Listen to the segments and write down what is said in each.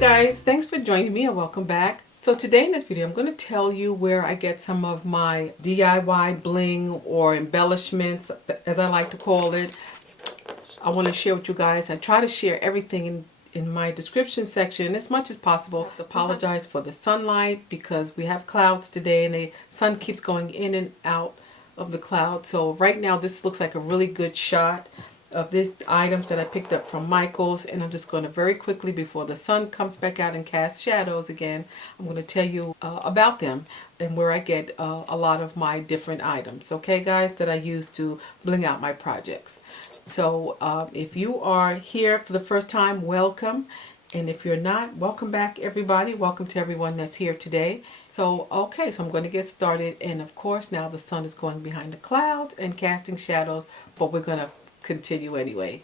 guys, thanks for joining me and welcome back. So today in this video I'm going to tell you where I get some of my DIY bling or embellishments, as I like to call it. I want to share with you guys. I try to share everything in my description section as much as possible. I apologize for the sunlight because we have clouds today and the sun keeps going in and out of the cloud. So right now this looks like a really good shot of these items that I picked up from Michael's, and I'm just going to very quickly, before the sun comes back out and casts shadows again, I'm going to tell you about them and where I get a lot of my different items, okay guys, that I use to bling out my projects. So if you are here for the first time, welcome, and if you're not, welcome back everybody. Welcome to everyone that's here today. So okay, so I'm going to get started, and of course now the sun is going behind the clouds and casting shadows, but we're going to continue anyway.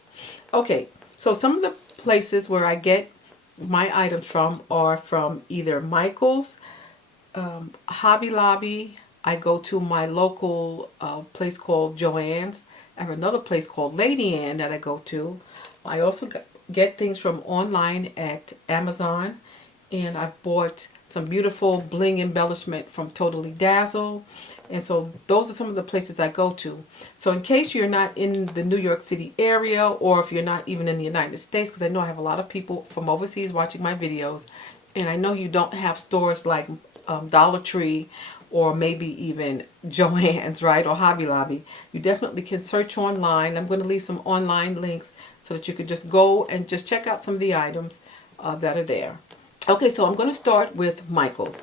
Okay, so some of the places where I get my items from are from either Michael's, Hobby Lobby. I go to my local place called Joann's. I have another place called Lady Ann that I go to. I also get things from online at Amazon, and I've bought some beautiful bling embellishment from Totally Dazzle. And so those are some of the places I go to. So in case you're not in the New York City area, or if you're not even in the United States, because I know I have a lot of people from overseas watching my videos, and I know you don't have stores like Dollar Tree or maybe even Joann's, right, or Hobby Lobby, you definitely can search online. I'm going to leave some online links so that you could just go and just check out some of the items that are there. Okay, so I'm going to start with Michael's.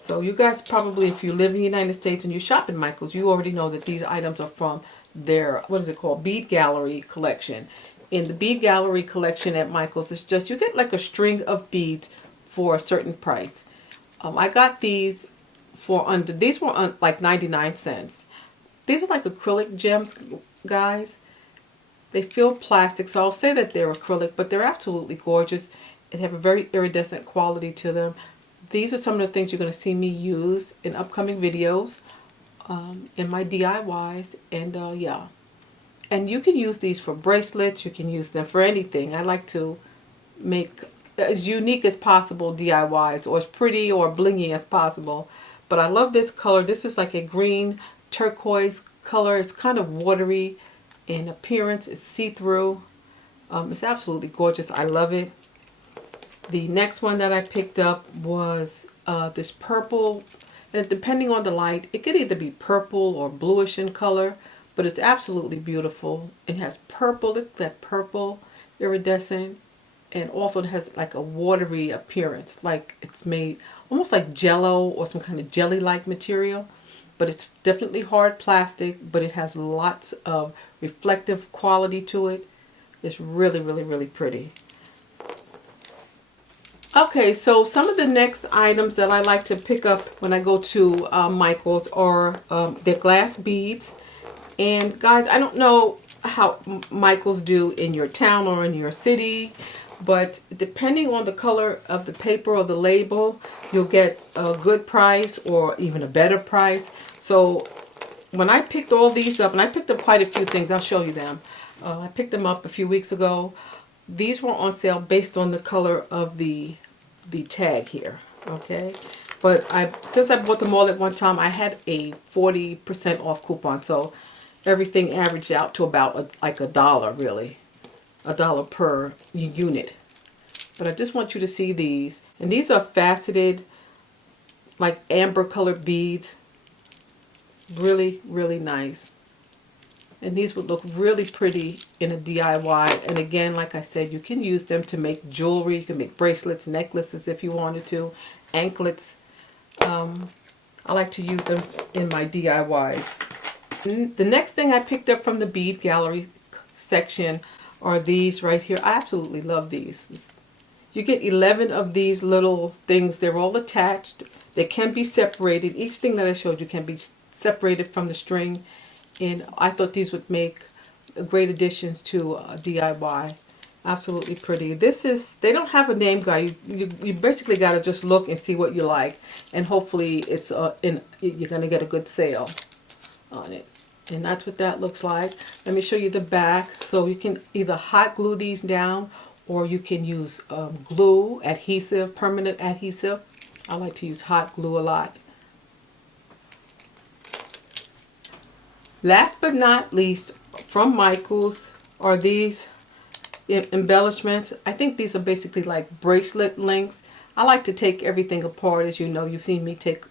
So you guys probably, if you live in the United States and you shop in Michael's, you already know that these items are from their, what is it called, Bead Gallery collection. In the Bead Gallery collection at Michael's, it's just, you get like a string of beads for a certain price. I got these for these were like 99 cents. These are like acrylic gems, guys. They feel plastic, so I'll say that they're acrylic, but they're absolutely gorgeous and have a very iridescent quality to them. These are some of the things you're going to see me use in upcoming videos, in my DIYs, and yeah. And you can use these for bracelets, you can use them for anything. I like to make as unique as possible DIYs, or as pretty or blingy as possible. But I love this color. This is like a green turquoise color. It's kind of watery in appearance. It's see-through. It's absolutely gorgeous. I love it. The next one that I picked up was this purple, and depending on the light, it could either be purple or bluish in color, but it's absolutely beautiful. It has purple, look at that purple iridescent, and also it has like a watery appearance, like it's made almost like jello or some kind of jelly-like material, but it's definitely hard plastic, but it has lots of reflective quality to it. It's really, really, really pretty. Okay, so some of the next items that I like to pick up when I go to Michael's are their glass beads. And guys, I don't know how Michael's do in your town or in your city, but depending on the color of the paper or the label, you'll get a good price or even a better price. So when I picked all these up, and I picked up quite a few things, I'll show you them. I picked them up a few weeks ago. These were on sale based on the color of the tag here, okay? But since I bought them all at one time, I had a 40% off coupon, so everything averaged out to about like $1, really. $1 per unit. But I just want you to see these. And these are faceted, like amber colored beads. Really, really nice. And these would look really pretty in a DIY. And again, like I said, you can use them to make jewelry. You can make bracelets, necklaces if you wanted to, anklets. I like to use them in my DIYs. The next thing I picked up from the Bead Gallery section are these right here. I absolutely love these. You get 11 of these little things. They're all attached. They can be separated. Each thing that I showed you can be separated from the string. And I thought these would make great additions to DIY. Absolutely pretty. This is, they don't have a name guide. You basically got to just look and see what you like. And hopefully it's you're going to get a good sale on it. And that's what that looks like. Let me show you the back. So you can either hot glue these down, or you can use glue, adhesive, permanent adhesive. I like to use hot glue a lot. Last but not least, from Michaels are these embellishments. I think these are basically like bracelet links. I like to take everything apart. As you know, you've seen me take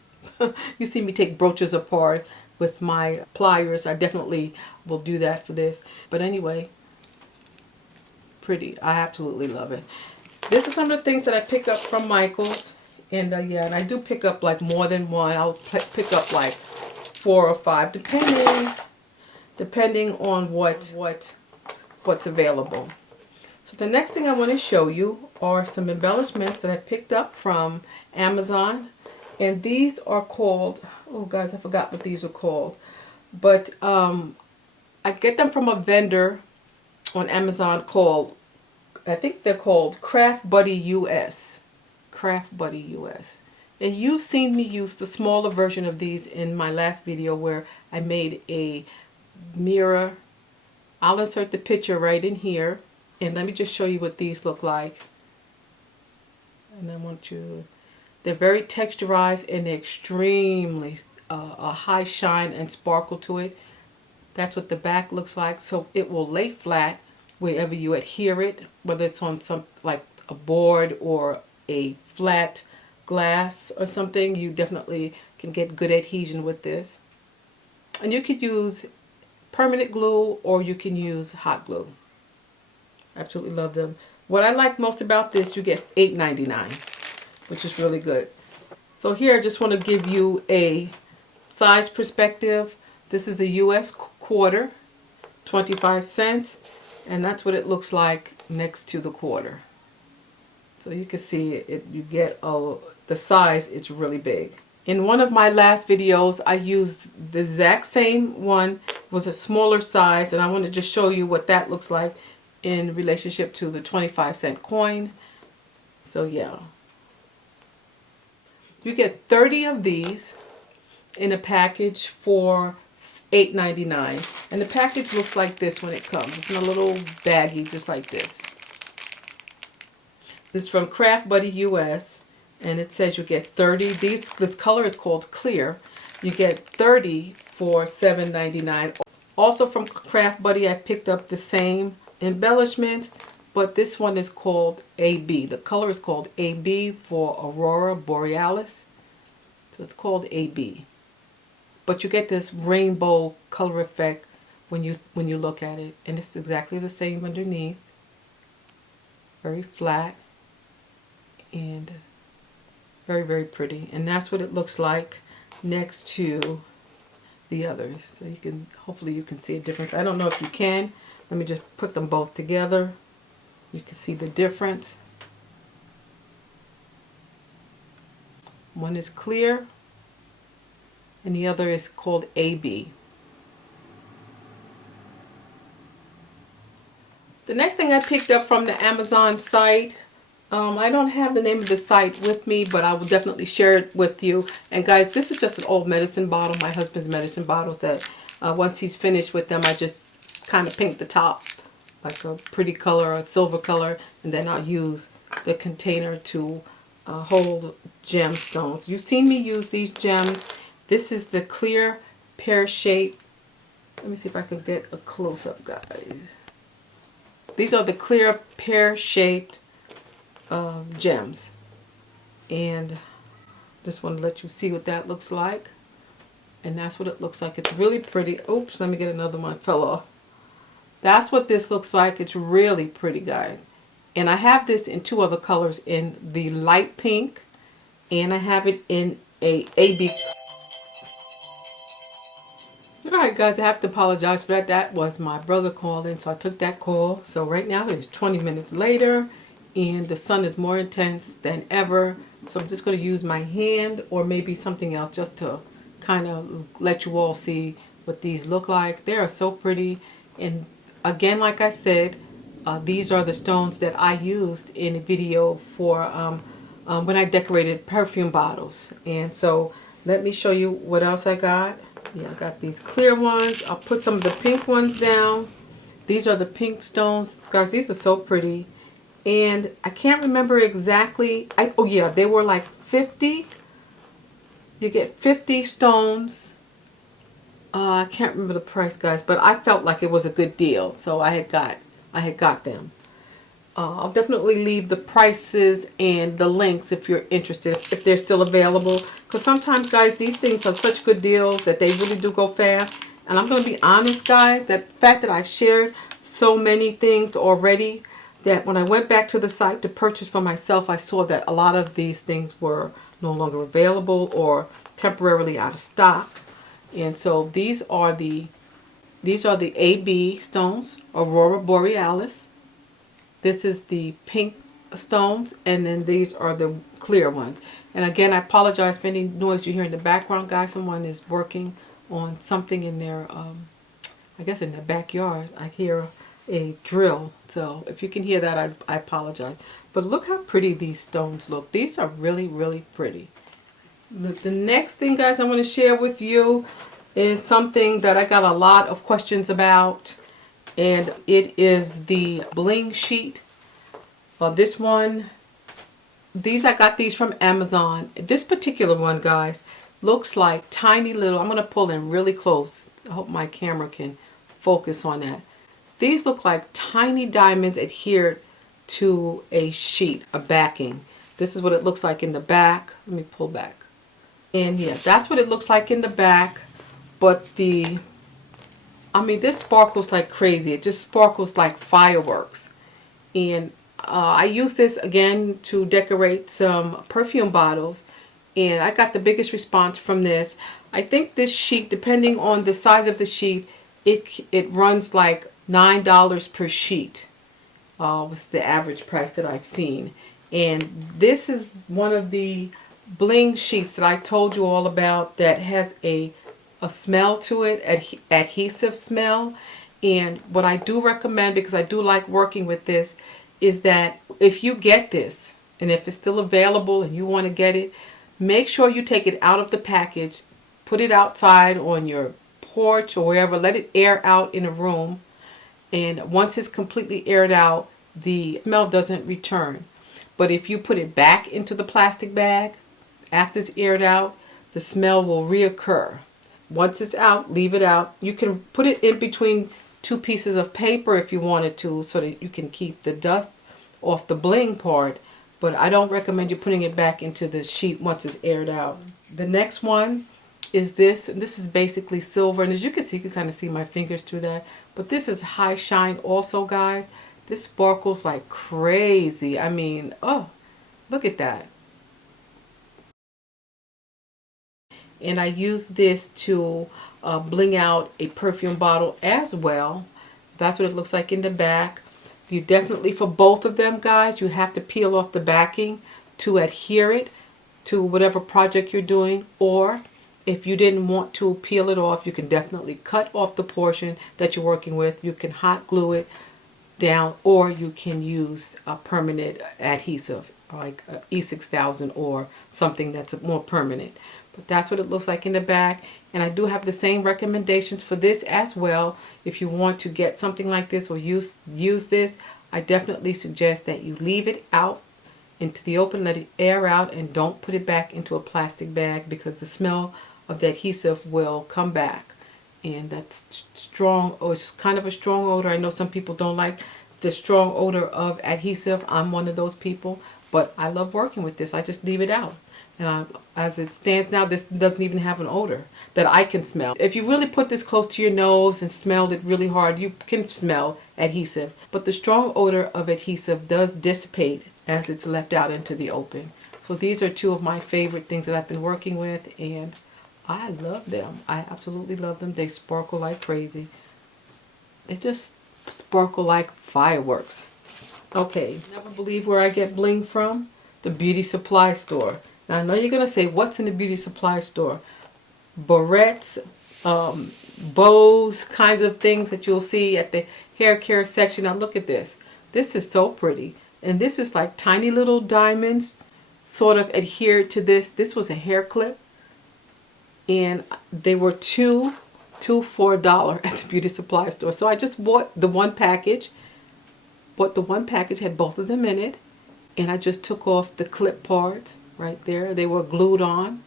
you see me take brooches apart with my pliers. I definitely will do that for this. But anyway, pretty. I absolutely love it. This is some of the things that I pick up from Michaels. And yeah, and I do pick up like more than one. I'll pick up like 4 or 5 depending on what's available. So the next thing I want to show you are some embellishments that I picked up from Amazon. And these are called, oh guys, I forgot what these are called. But I get them from a vendor on Amazon called, I think they're called CraftbuddyUS. CraftbuddyUS. And you've seen me use the smaller version of these in my last video where I made a mirror. I'll insert the picture right in here. And let me just show you what these look like. And I want you, they're very texturized and they're extremely a high shine and sparkle to it. That's what the back looks like. So it will lay flat wherever you adhere it, whether it's on some like a board or a flat glass or something. You definitely can get good adhesion with this. And you could use permanent glue or you can use hot glue. Absolutely love them. What I like most about this, you get $8.99, which is really good. So here I just want to give you a size perspective. This is a US quarter, 25 cents, and that's what it looks like next to the quarter. So you can see it, you get the size, it's really big. In one of my last videos, I used the exact same one, was a smaller size, and I want to just show you what that looks like in relationship to the 25-cent coin. So yeah. You get 30 of these in a package for $8.99. And the package looks like this when it comes. It's in a little baggie just like this. This is from CraftbuddyUS. And it says you get 30. This color is called clear. You get 30 for $7.99. Also from Craft Buddy, I picked up the same embellishment, but this one is called AB. The color is called AB for Aurora Borealis. So it's called AB. But you get this rainbow color effect when you look at it, and it's exactly the same underneath. Very flat and very, very pretty. And that's what it looks like next to the others. So you can, hopefully you can see a difference. I don't know if you can. Let me just put them both together. You can see the difference. One is clear and the other is called AB. The next thing I picked up from the Amazon site, I don't have the name of the site with me, but I will definitely share it with you. And guys, this is just an old medicine bottle, my husband's medicine bottles that once he's finished with them, I just kind of paint the top like a pretty color or a silver color, and then I'll use the container to hold gemstones. You've seen me use these gems. This is the clear pear shape. Let me see if I can get a close-up, guys. These are the clear pear shaped gems, and just want to let you see what that looks like. And that's what it looks like. It's really pretty. Oops, let me get another one. Fell off. That's what this looks like. It's really pretty, guys. And I have this in 2 other colors, in the light pink, and I have it in a AB. Alright guys, I have to apologize for that. That was my brother calling, so I took that call. So right now it is 20 minutes later, and the sun is more intense than ever. So I'm just going to use my hand or maybe something else just to kind of let you all see what these look like. They are so pretty. And again, like I said, these are the stones that I used in a video for when I decorated perfume bottles. And so let me show you what else I got. Yeah, I got these clear ones. I'll put some of the pink ones down. These are the pink stones. Guys, these are so pretty. And I can't remember exactly. Oh yeah, they were like 50. You get 50 stones. I can't remember the price, guys, but I felt like it was a good deal, so I had got them. I'll definitely leave the prices and the links if you're interested, if they're still available. Because sometimes, guys, these things are such good deals that they really do go fast. And I'm going to be honest, guys, that the fact that I've shared so many things already, that when I went back to the site to purchase for myself, I saw that a lot of these things were no longer available or temporarily out of stock. And so these are the AB stones, Aurora Borealis. This is the pink stones, and then these are the clear ones. And again, I apologize for any noise you hear in the background, guys. Someone is working on something in their, I guess in their backyard. I hear a drill. So if you can hear that, I apologize. But look how pretty these stones look. These are really, really pretty. The next thing, guys, I want to share with you is something that I got a lot of questions about. And it is the Bling sheet. This one, I got these from Amazon. This particular one, guys, looks like tiny little, I'm going to pull in really close. I hope my camera can focus on that. These look like tiny diamonds adhered to a sheet, a backing. This is what it looks like in the back. Let me pull back. And yeah, that's what it looks like in the back. But this sparkles like crazy. It just sparkles like fireworks. And I use this again to decorate some perfume bottles. And I got the biggest response from this. I think this sheet, depending on the size of the sheet, it runs like $9 per sheet. Was the average price that I've seen. And this is one of the Bling sheets that I told you all about that has a smell to it, adhesive smell. And what I do recommend, because I do like working with this, is that if you get this, and if it's still available and you want to get it, make sure you take it out of the package, put it outside on your porch or wherever, let it air out in a room. And once it's completely aired out, the smell doesn't return. But if you put it back into the plastic bag, after it's aired out, the smell will reoccur. Once it's out, leave it out. You can put it in between two pieces of paper if you wanted to, so that you can keep the dust off the bling part. But I don't recommend you putting it back into the sheet once it's aired out. The next one is this. And this is basically silver. And as you can see, you can kind of see my fingers through that. But this is high shine also, guys. This sparkles like crazy. Oh, look at that. And I use this to bling out a perfume bottle as well. That's what it looks like in the back. You definitely, for both of them, guys, you have to peel off the backing to adhere it to whatever project you're doing. Or if you didn't want to peel it off, you can definitely cut off the portion that you're working with. You can hot glue it down, or you can use a permanent adhesive like E6000 or something that's more permanent. But that's what it looks like in the back. And I do have the same recommendations for this as well. If you want to get something like this or use this, I definitely suggest that you leave it out into the open, let it air out, and don't put it back into a plastic bag, because the smell of the adhesive will come back. And that's strong, or it's kind of a strong odor. I know some people don't like the strong odor of adhesive. I'm one of those people, but I love working with this. I just leave it out. And as it stands now, this doesn't even have an odor that I can smell. If you really put this close to your nose and smelled it really hard, you can smell adhesive. But the strong odor of adhesive does dissipate as it's left out into the open. So these are two of my favorite things that I've been working with, and I love them. I absolutely love them. They sparkle like crazy. They just sparkle like fireworks. Okay, never believe where I get bling from? The beauty supply store. Now, I know you're going to say, what's in the beauty supply store? Barrettes, bows, kinds of things that you'll see at the hair care section. Now, look at this. This is so pretty. And this is like tiny little diamonds sort of adhered to this. This was a hair clip. And they were two for $1 at the beauty supply store. So I just bought the one package. but the one package had both of them in it, and I just took off the clip parts right there. They were glued on.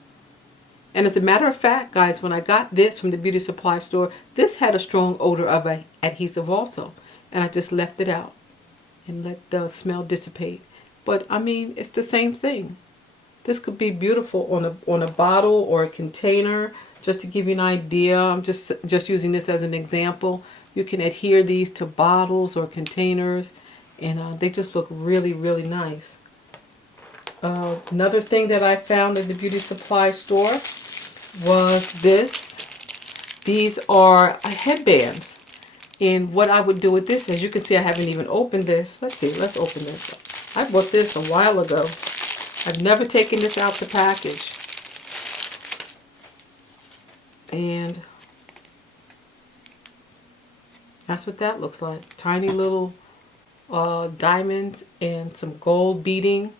And as a matter of fact, guys, when I got this from the beauty supply store, this had a strong odor of adhesive also, and I just left it out and let the smell dissipate. But I mean, it's the same thing. This could be beautiful on a bottle or a container. Just to give you an idea, I'm just using this as an example. You can adhere these to bottles or containers, and they just look really, really nice. Another thing that I found at the beauty supply store was this. These are headbands. And what I would do with this, as you can see, I haven't even opened this. Let's see, let's open this up. I bought this a while ago. I've never taken this out the package. And that's what that looks like. Tiny little diamonds and some gold beading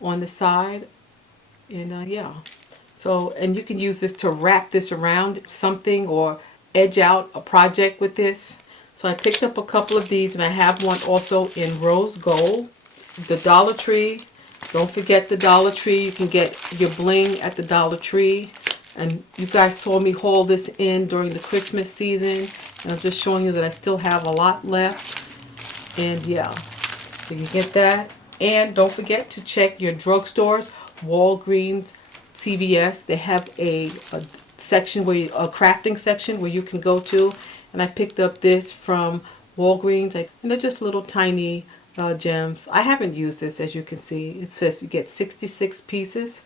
on the side. And yeah. So, and you can use this to wrap this around something or edge out a project with this. So I picked up a couple of these, and I have one also in rose gold. The Dollar Tree. Don't forget the Dollar Tree. You can get your bling at the Dollar Tree. And you guys saw me haul this in during the Christmas season. And I'm just showing you that I still have a lot left. And yeah, so you get that. And don't forget to check your drugstores, Walgreens, CVS. They have a section where a crafting section where you can go to. And I picked up this from Walgreens. And they're just little tiny gems. I haven't used this, as you can see. It says you get 66 pieces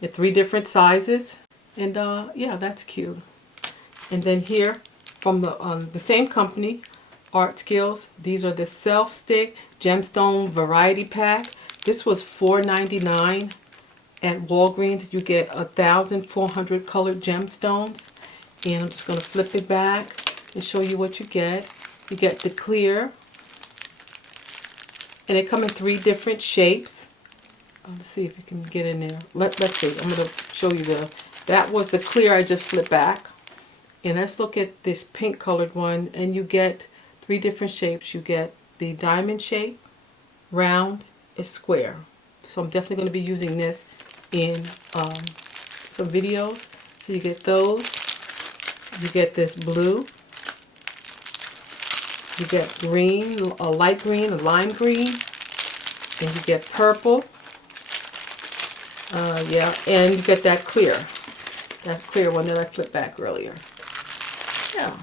in 3 different sizes, and yeah, that's cute. And then here from the same company, Art Skills, these are the Self Stick Gemstone Variety Pack. This was $4.99 at Walgreens. You get 1,400 colored gemstones, and I'm just going to flip it back and show you what you get. You get the clear, and they come in 3 different shapes. Let's see if you can get in there. Let's see. I'm going to show you that was the clear I just flipped back. And let's look at this pink colored one, and you get 3 different shapes. You get the diamond shape, round, and square. So I'm definitely going to be using this in some videos. So you get those. You get this blue. You get green, a light green, a lime green, and you get purple. Yeah, and you get that clear one that I flipped back earlier. Yeah.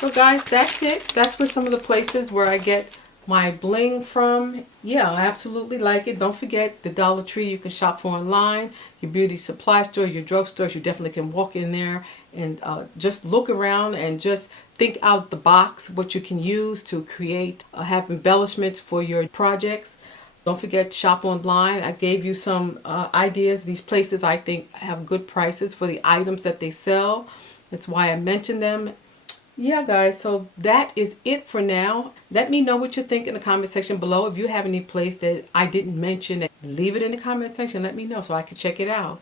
So guys, that's it. That's where some of the places where I get my bling from. Yeah, I absolutely like it. Don't forget the Dollar Tree you can shop for online. Your beauty supply store, your drugstores, you definitely can walk in there and just look around and just think out the box what you can use to create, have embellishments for your projects. Don't forget to shop online. I gave you some ideas. These places I think have good prices for the items that they sell. That's why I mentioned them. Yeah, guys, so that is it for now. Let me know what you think in the comment section below. If you have any place that I didn't mention, leave it in the comment section. Let me know so I can check it out.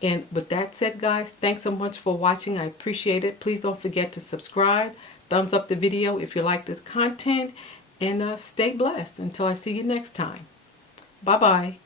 And with that said, guys, thanks so much for watching. I appreciate it. Please don't forget to subscribe. Thumbs up the video if you like this content. And stay blessed until I see you next time. Bye-bye.